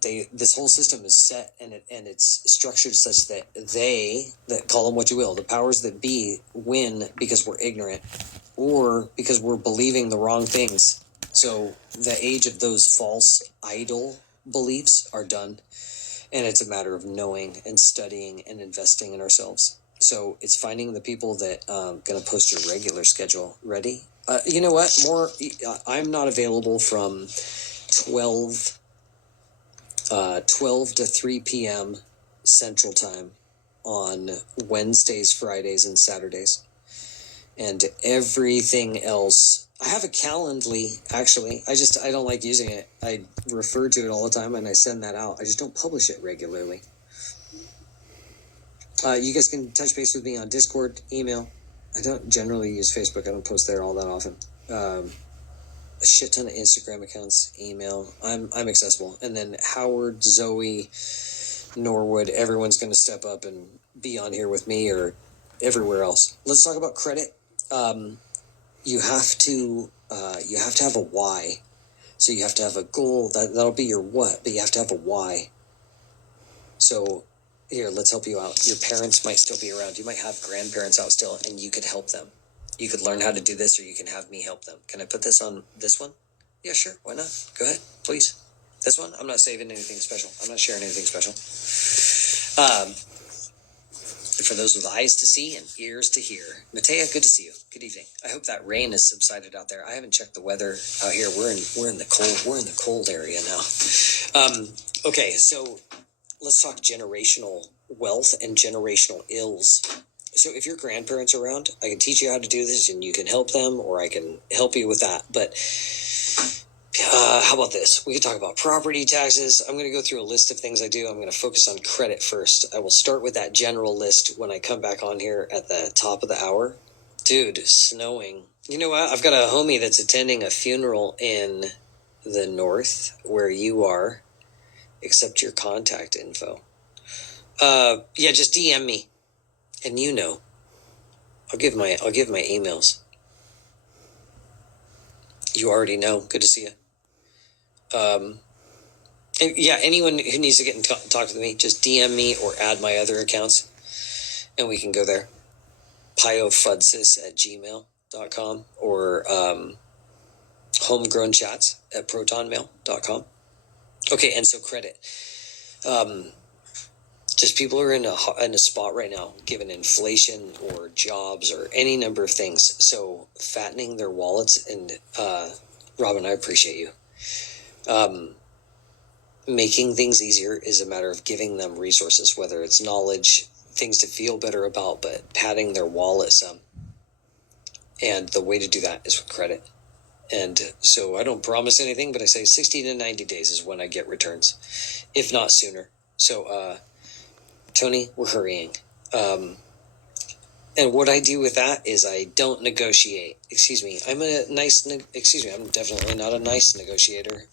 this whole system is set, and it's structured such that call them what you will, the powers that be win because we're ignorant or because we're believing the wrong things. So the age of those false idol beliefs are done, and it's a matter of knowing and studying and investing in ourselves. So it's finding the people that going to post your regular schedule. Ready? You know what? I'm not available from 12 to 3 p.m. Central Time on Wednesdays, Fridays, and Saturdays. And everything else, I have a Calendly, actually. I don't like using it. I refer to it all the time, and I send that out. I just don't publish it regularly. You guys can touch base with me on Discord, email. I don't generally use Facebook. I don't post there all that often. A shit ton of Instagram accounts, email. I'm accessible. And then Howard, Zoe, Norwood, everyone's going to step up and be on here with me or everywhere else. Let's talk about credit. You have to have a why. So you have to have a goal. That'll be your what, but you have to have a why. So here, let's help you out. Your parents might still be around. You might have grandparents out still, and you could help them. You could learn how to do this, or you can have me help them. Can I put this on this one? Yeah, sure. Why not? Go ahead, please. This one? I'm not saving anything special. I'm not sharing anything special. For those with eyes to see and ears to hear. Matea, good to see you. Good evening. I hope that rain has subsided out there. I haven't checked the weather out here. We're in the cold area now. Okay, so let's talk generational wealth and generational ills. So if your grandparents are around, I can teach you how to do this and you can help them, or I can help you with that. But how about this? We could talk about property taxes. I'm going to go through a list of things I do. I'm going to focus on credit first. I will start with that general list when I come back on here at the top of the hour. Dude, snowing. You know what? I've got a homie that's attending a funeral in the north where you are. Accept your contact info. Yeah, just DM me. And you know, I'll give my emails. You already know. Good to see you. And yeah, anyone who needs to get in talk to me, just DM me or add my other accounts, and we can go there. piofudsis@gmail.com or homegrownchats@protonmail.com. Okay, and so credit. Just people are in a spot right now, given inflation or jobs or any number of things. So fattening their wallets, and Robin, I appreciate you. Making things easier is a matter of giving them resources, whether it's knowledge, things to feel better about, but padding their wallet some. And the way to do that is with credit. And so I don't promise anything, but I say 60 to 90 days is when I get returns, if not sooner. So, Tony, we're hurrying. And what I do with that is I don't negotiate. Excuse me. I'm definitely not a nice negotiator.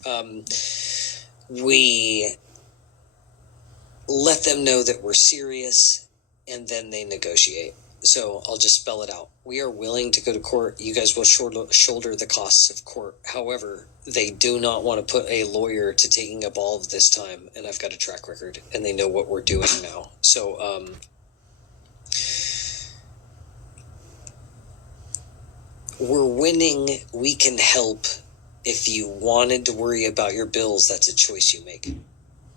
We let them know that we're serious, and then they negotiate. So I'll just spell it out. We are willing to go to court. You guys will shoulder the costs of court. However, they do not want to put a lawyer to taking up all of this time, and I've got a track record, and they know what we're doing now. So, we're winning. We can help. If you wanted to worry about your bills, that's a choice you make.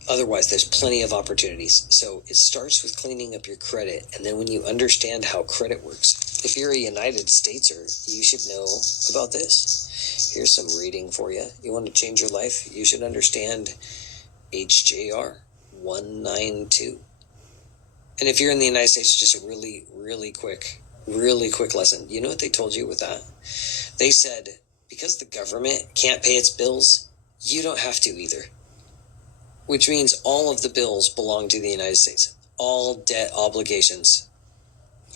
Otherwise, there's plenty of opportunities. So it starts with cleaning up your credit. And then when you understand how credit works, if you're a United Stateser, you should know about this. Here's some reading for you. You want to change your life? You should understand HJR 192. And if you're in the United States, just really, really quick, Really quick lesson. You know what they told you with that? They said, because the government can't pay its bills, you don't have to either. Which means all of the bills belong to the United States. All debt obligations.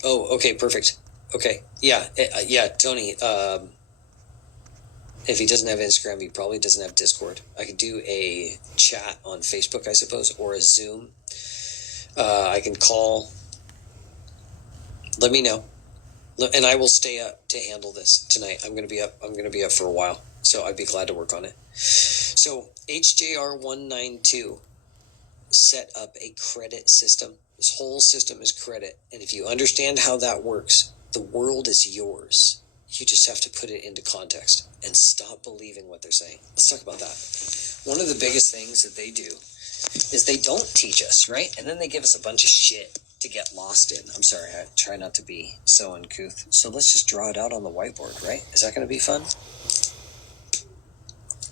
Oh, okay, perfect. Okay, yeah, Tony, if he doesn't have Instagram, he probably doesn't have Discord. I could do a chat on Facebook, I suppose, or a Zoom. I can call. Let me know. And I will stay up to handle this tonight. I'm going to be up for a while, so I'd be glad to work on it. So HJR 192 set up a credit system. This whole system is credit, and if you understand how that works, the world is yours. You just have to put it into context and stop believing what they're saying. Let's talk about that. One of the biggest things that they do is they don't teach us, right? And then they give us a bunch of shit to get lost in. I'm sorry, I try not to be so uncouth. So let's just draw it out on the whiteboard, right? Is that going to be fun?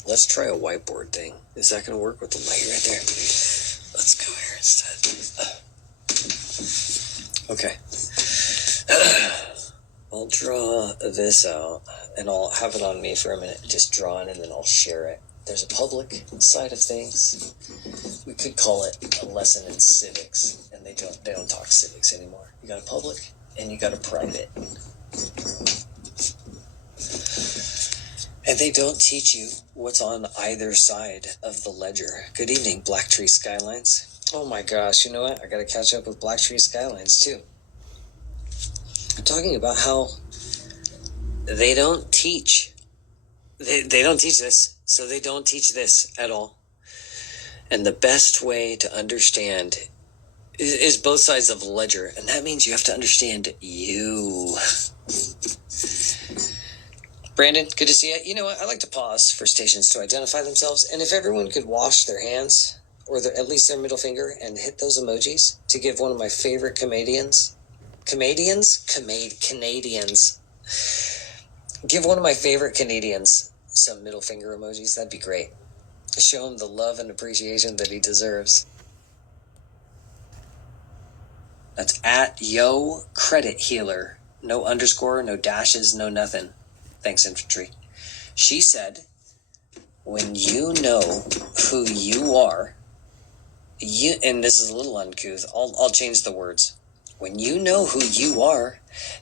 Let's try a whiteboard thing. Is that going to work with the light right there? Let's go here instead. Okay. I'll draw this out, and I'll have it on me for a minute, just drawn, and then I'll share it. There's a public side of things. We could call it a lesson in civics, and they don't talk civics anymore. You got a public, and you got a private. And they don't teach you what's on either side of the ledger. Good evening, Black Tree Skylines. Oh my gosh, you know what? I gotta catch up with Black Tree Skylines too. I'm talking about how they don't teach. They don't teach this, so they don't teach this at all. And the best way to understand is both sides of the ledger, and that means you have to understand you. Brandon, good to see you. You know what? I like to pause for stations to identify themselves, and if everyone could wash their hands, or at least their middle finger, and hit those emojis to give one of my favorite Canadians. Give one of my favorite Canadians some middle finger emojis. That'd be great. Show him the love and appreciation that he deserves. That's at Yo Credit Healer. No underscore, no dashes, no nothing. Thanks, infantry. She said, when you know who you are, and this is a little uncouth, I'll change the words. When you know who you are,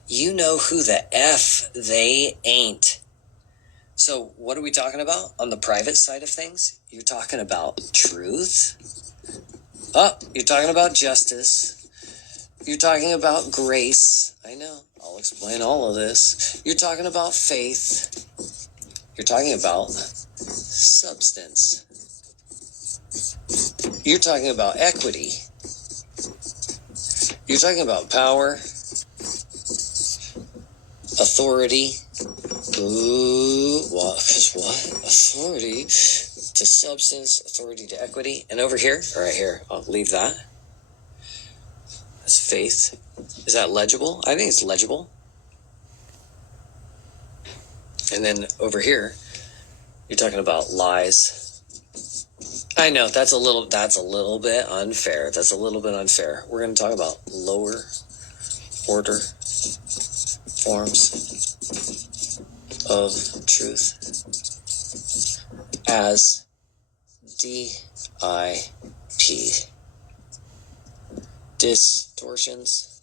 you know who the F they ain't. So what are we talking about on the private side of things? You're talking about truth. You're talking about justice. You're talking about grace. I know. I'll explain all of this. You're talking about faith. You're talking about substance. You're talking about equity. You're talking about power, authority. Ooh, what? Authority to substance, authority to equity. And over here, right here, I'll leave that. That's faith. Is that legible? I think it's legible. And then over here, you're talking about lies. I know that's a little bit unfair. We're going to talk about lower order forms of truth as DIP. Distortions.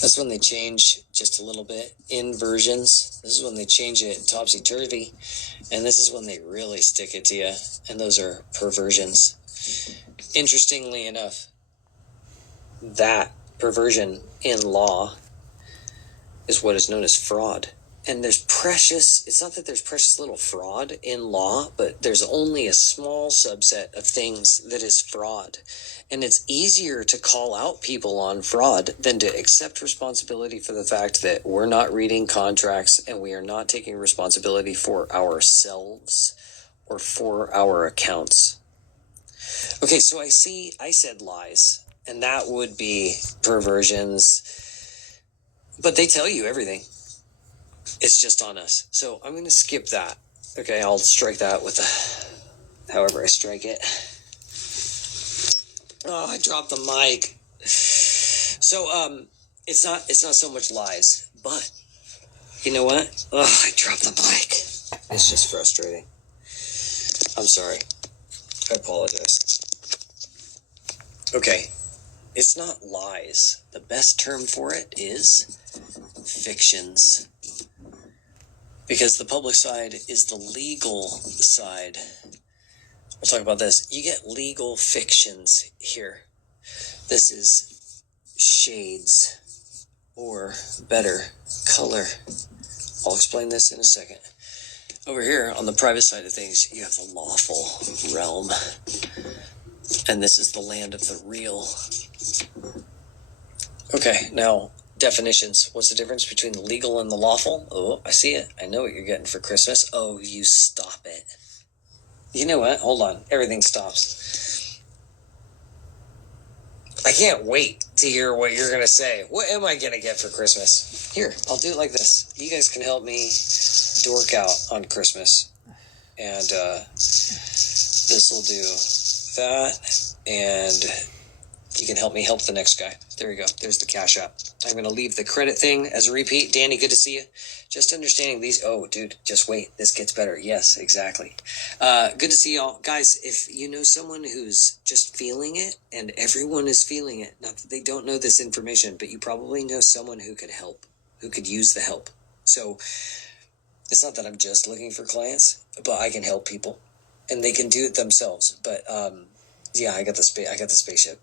That's when they change just a little bit. Inversions. This is when they change it topsy-turvy. And this is when they really stick it to you. And those are perversions. Interestingly enough, that perversion in law is what is known as fraud. And it's not that there's precious little fraud in law, but there's only a small subset of things that is fraud. And it's easier to call out people on fraud than to accept responsibility for the fact that we're not reading contracts and we are not taking responsibility for ourselves or for our accounts. Okay, so I said lies, and that would be perversions, but they tell you everything. It's just on us. So I'm going to skip that. Okay, I'll strike that with however I strike it. Oh, I dropped the mic. So it's not so much lies, but you know what? Oh, I dropped the mic. It's just frustrating. I'm sorry. I apologize. Okay. It's not lies. The best term for it is fictions. Because the public side is the legal side. We'll talk about this. You get legal fictions here. This is shades, or better, color. I'll explain this in a second. Over here, on the private side of things, you have the lawful realm. And this is the land of the real. Okay, now, definitions. What's the difference between the legal and the lawful? Oh, I see it. I know what you're getting for Christmas. Oh, you stop it. You know what? Hold on. Everything stops. I can't wait to hear what you're going to say. What am I going to get for Christmas? Here, I'll do it like this. You guys can help me dork out on Christmas. And this will do that. And you can help me help the next guy. There you go. There's the Cash App. I'm going to leave the credit thing as a repeat. Danny, good to see you. Just understanding these. Oh, dude, just wait. This gets better. Yes, exactly. Good to see y'all. Guys, if you know someone who's just feeling it, and everyone is feeling it, not that they don't know this information, but you probably know someone who could help, who could use the help. So it's not that I'm just looking for clients, but I can help people, and they can do it themselves. But yeah, I got the spaceship.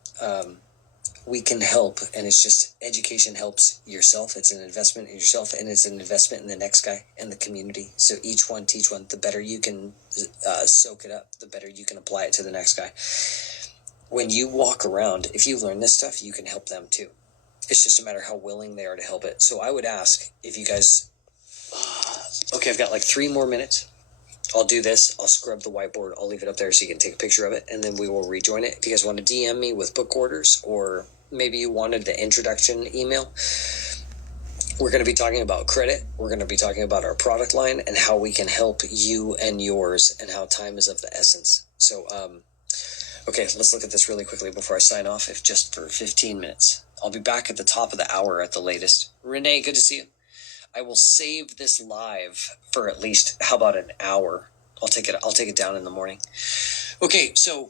We can help, and it's just education helps yourself. It's an investment in yourself, and it's an investment in the next guy and the community. So each one, teach one. The better you can soak it up, the better you can apply it to the next guy. When you walk around, if you learn this stuff, you can help them too. It's just a matter how willing they are to help it. So I would ask if you guys, okay, I've got like 3 more minutes. I'll do this. I'll scrub the whiteboard. I'll leave it up there so you can take a picture of it, and then we will rejoin it. If you guys want to DM me with book orders, or maybe you wanted the introduction email, we're going to be talking about credit. We're going to be talking about our product line and how we can help you and yours, and how time is of the essence. So, okay, let's look at this really quickly before I sign off, if just for 15 minutes. I'll be back at the top of the hour at the latest. Renee, good to see you. I will save this live for at least, how about an hour? I'll take it down in the morning. Okay, so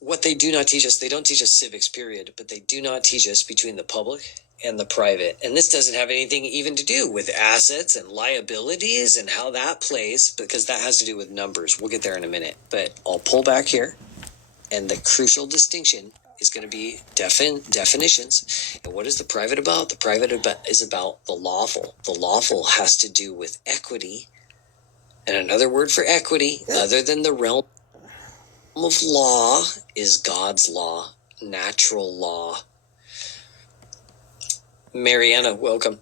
what they do not teach us, they don't teach us civics, period, but they do not teach us between the public and the private. And this doesn't have anything even to do with assets and liabilities and how that plays, because that has to do with numbers. We'll get there in a minute, but I'll pull back here, and the crucial distinction is going to be definitions. And what is the private about? The private is about the lawful. The lawful has to do with equity. And another word for equity, other than the realm of law, is God's law, natural law. Mariana, welcome.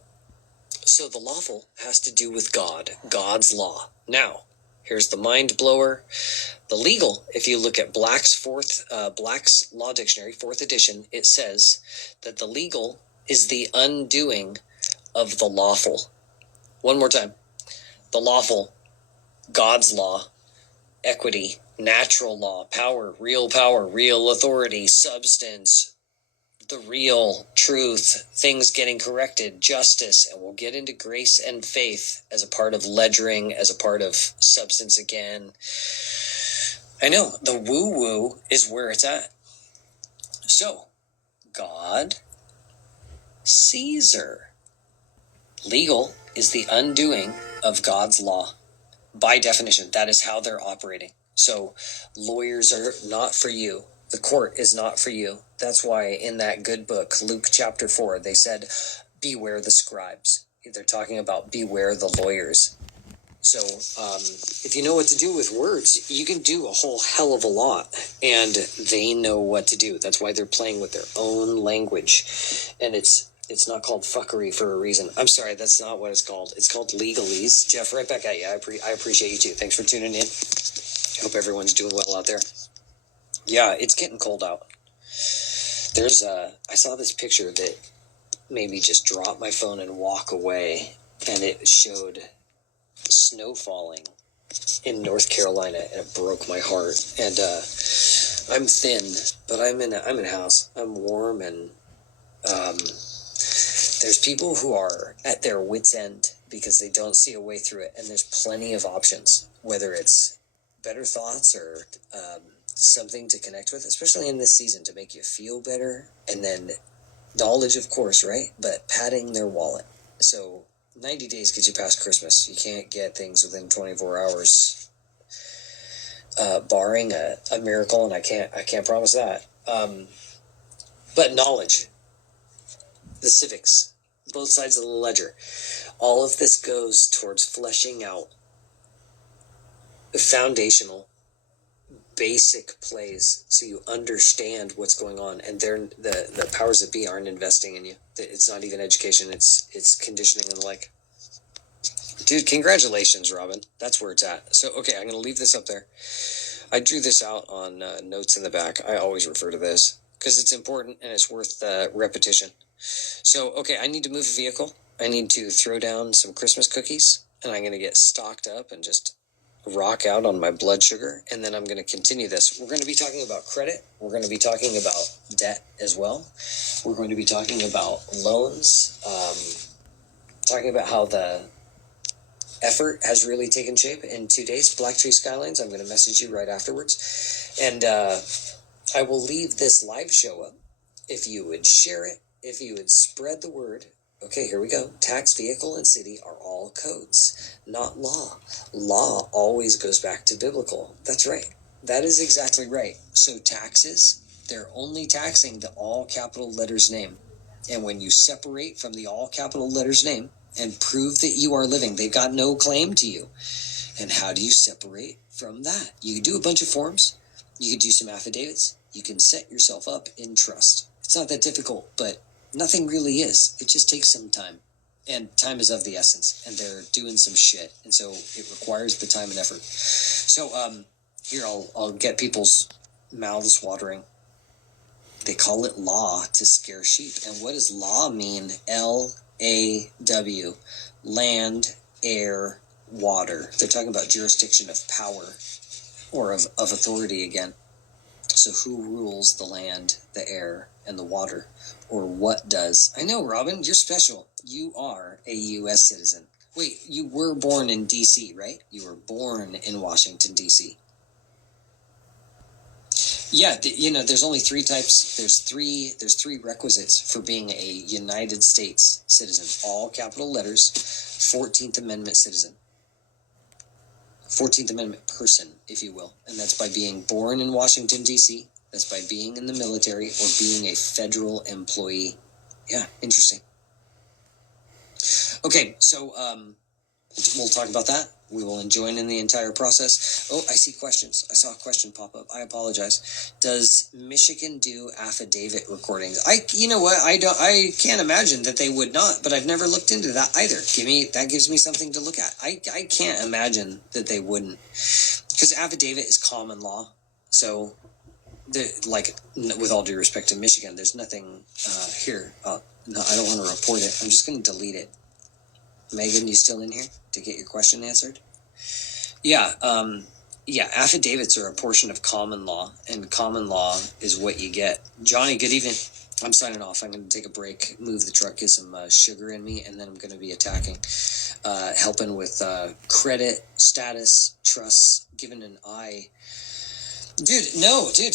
So the lawful has to do with God, God's law. Now, here's the mind blower. The legal, if you look at Black's Law Dictionary, 4th edition, it says that the legal is the undoing of the lawful. One more time. The lawful, God's law, equity, natural law, power, real authority, substance, the real truth, things getting corrected, justice, and we'll get into grace and faith as a part of ledgering, as a part of substance again. I know, the woo-woo is where it's at. So, God, Caesar. Legal is the undoing of God's law. By definition, that is how they're operating. So, lawyers are not for you. The court is not for you. That's why in that good book, Luke chapter 4, they said, beware the scribes. They're talking about beware the lawyers. So if you know what to do with words, you can do a whole hell of a lot, and they know what to do. That's why they're playing with their own language, and it's not called fuckery for a reason. I'm sorry, that's not what it's called. It's called legalese. Jeff, right back at you. I appreciate you too. Thanks for tuning in. Hope everyone's doing well out there. Yeah, it's getting cold out. I saw this picture that made me just drop my phone and walk away, and it showed snow falling in North Carolina, and it broke my heart. And I'm thin, but I'm in a house. I'm warm, and There's people who are at their wit's end because they don't see a way through it, and there's plenty of options, whether it's better thoughts or something to connect with, especially in this season, to make you feel better, and then knowledge, of course, right? But padding their wallet. So 90 days gets you past Christmas. You can't get things within 24 hours, barring a miracle, and I can't promise that. But knowledge, the civics, both sides of the ledger, all of this goes towards fleshing out the foundational, basic plays so you understand what's going on, and the powers that be aren't investing in you. It's not even education, it's conditioning and the like. Dude, congratulations, Robin. That's where it's at. So, okay, I'm going to leave this up there. I drew this out on notes in the back. I always refer to this because it's important and it's worth repetition. So, okay, I need to move a vehicle. I need to throw down some Christmas cookies, and I'm going to get stocked up and just rock out on my blood sugar, and then I'm going to continue this. We're going to be talking about credit. We're going to be talking about debt as well. We're going to be talking about loans, talking about how the effort has really taken shape in 2 days. Black Tree Skylines, I'm going to message you right afterwards. And I will leave this live show up. If you would share it, if you would spread the word. Okay, here we go. Tax, vehicle, and city are all codes, not law. Law always goes back to biblical. That's right. That is exactly right. So taxes, they're only taxing the all capital letters name. And when you separate from the all capital letters name and prove that you are living, they've got no claim to you. And how do you separate from that? You can do a bunch of forms. You can do some affidavits. You can set yourself up in trust. It's not that difficult, but nothing really is. It just takes some time. And time is of the essence. And they're doing some shit. And so it requires the time and effort. So here, I'll get people's mouths watering. They call it law to scare sheep. And what does law mean? L-A-W. Land, air, water. They're talking about jurisdiction of power or of authority again. So who rules the land, the air, and the water? Or what does? I know, Robin, you're special. You are a U.S. citizen. Wait, you were born in D.C., right? You were born in Washington, D.C. Yeah, there's only three types. There's three requisites for being a United States citizen. All capital letters, 14th Amendment citizen. 14th Amendment person, if you will. And that's by being born in Washington, D.C. That's by being in the military or being a federal employee. Yeah, interesting. Okay, so we'll talk about that. We will join in the entire process. Oh, I see questions. I saw a question pop up. I apologize. Does Michigan do affidavit recordings? You know what? I can't imagine that they would not, but I've never looked into that either. That gives me something to look at. I can't imagine that they wouldn't, because affidavit is common law. So, with all due respect to Michigan, there's nothing here. No, I don't want to report it. I'm just going to delete it. Megan, you still in here to get your question answered? Yeah, affidavits are a portion of common law, and common law is what you get. Johnny, good evening. I'm signing off. I'm going to take a break, move the truck, get some sugar in me, and then I'm going to be attacking, helping with credit, status, trusts, giving an eye. Dude,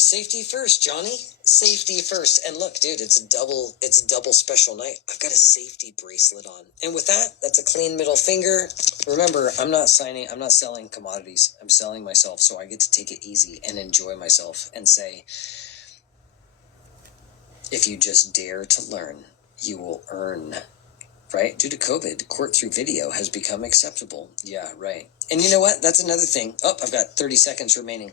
safety first, Johnny. Safety first. And look, dude, it's a double special night. I've got a safety bracelet on. And with that, that's a clean middle finger. Remember, I'm not selling commodities. I'm selling myself, so I get to take it easy and enjoy myself and say, if you just dare to learn, you will earn. Right? Due to COVID, court through video has become acceptable. Yeah, right. And you know what? That's another thing. Oh, I've got 30 seconds remaining.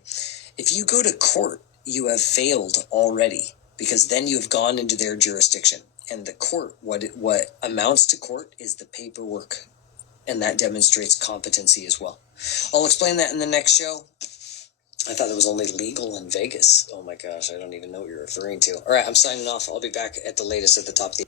If you go to court, you have failed already, because then you have gone into their jurisdiction. And the court, what amounts to court is the paperwork, and that demonstrates competency as well. I'll explain that in the next show. I thought it was only legal in Vegas. Oh my gosh, I don't even know what you're referring to. All right, I'm signing off. I'll be back at the latest at the top of the